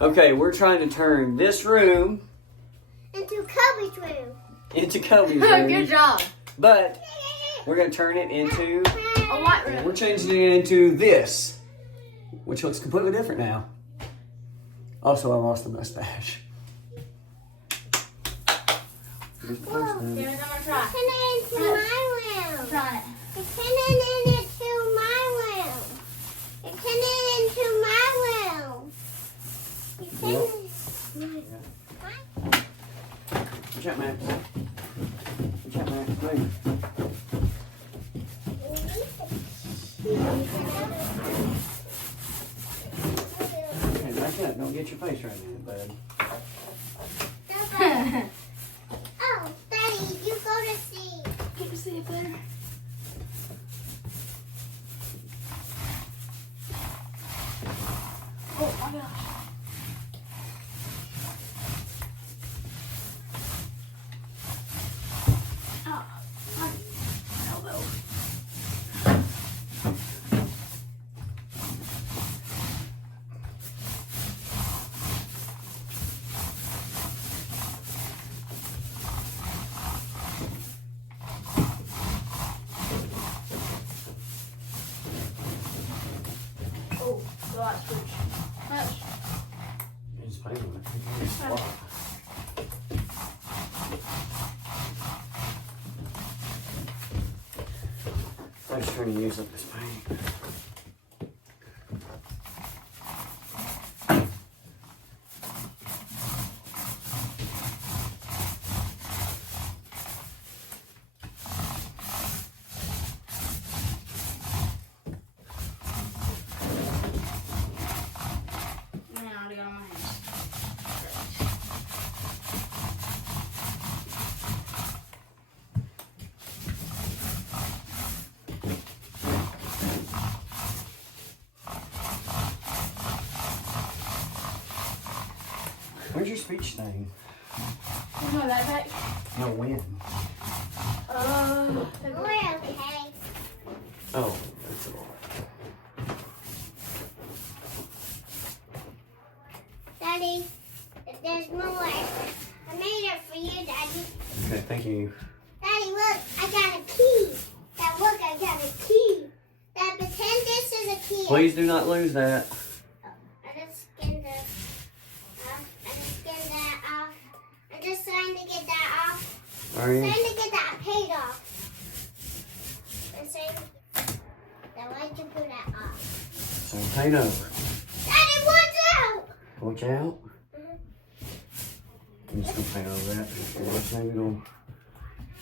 Okay, we're trying to turn this room into Kobe's room. Into Kobe's room. Good job. But we're going to turn it into A white room. We're changing it into this, which looks completely different now. Also, I lost the mustache. Here's the first one. Here, I'm gonna try. Turn it into my room. Try it. Turn it into my room. Turn it into my room. Watch out, Max. Watch out, Max. Move. Okay, back up. Don't get your face right in it, bud. Oh, Daddy, you go to see. Can you see it there? Oh my gosh. Oh, my elbow. Oh, gosh, Ouch. He's playing with it. He's playing with it. I'm just trying to use up this paint. Man, I already got on my hands. Where's your speech thing? Where's my backpack? No, when? We're okay. Oh, that's a lot. Daddy, there's more. I made it for you, Daddy. Okay, thank you. Daddy, look, I got a key. Dad, look, I got a key. Dad, pretend this is a key. Please do not lose that. Oh, I just skinned it. I just skinned that off. I'm just trying to get that off. Are you? Trying to get that paint off. I'm saying, now why'd you put that off? So paint over. Daddy, watch out! Watch out. I'm just gonna paint over that.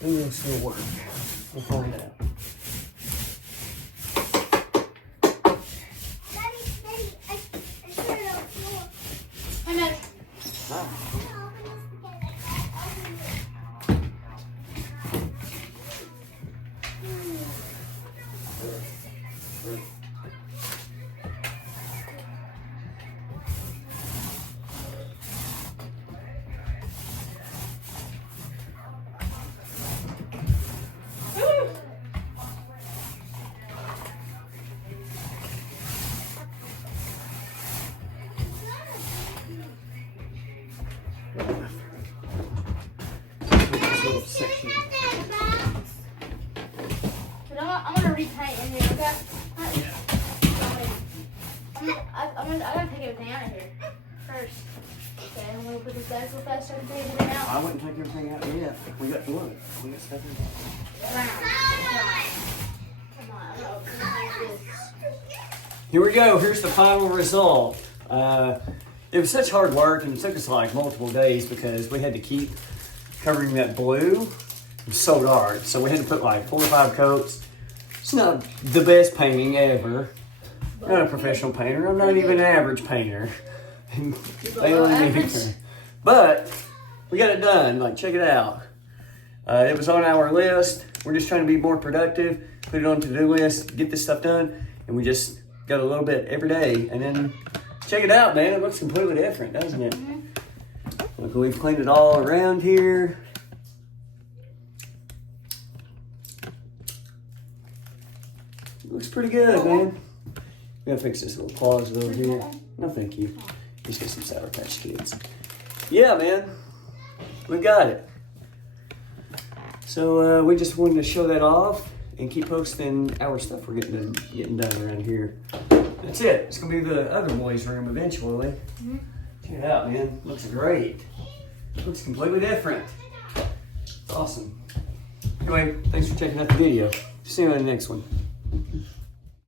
Maybe it'll still work. We'll find out. Daddy, I put it on the floor. Hey, man. This little section. But I'm gonna repaint in here, okay? I gotta take everything out of here first. Okay, I'm gonna put this back real fast so I can take everything out. I wouldn't take everything out yet. We got look. We got stuff in there. Come on, I'm gonna open it like this. Here we go. Here's the final result. It was such hard work, and it took us like multiple days because we had to keep covering that blue. It was so dark, so we had to put like 4 or 5 coats. It's not the best painting ever. I'm not a professional painter. I'm not even an average painter. But we got it done. Like, check it out. It was on our list. We're just trying to be more productive, put it on to-do list, get this stuff done, and we just got a little bit every day. And then check it out, man. It looks completely different, doesn't it? Look, we've cleaned it all around here. It looks pretty good, man. We gotta fix this little closet over here. No, thank you. Let's get some Sour Patch Kids. Yeah, man. We got it. So we just wanted to show that off and keep posting our stuff we're getting done around here. That's it. It's gonna be the other boys' room eventually. Mm-hmm. Check it out, man. Looks great. Looks completely different. Awesome. Anyway, thanks for checking out the video. See you in the next one.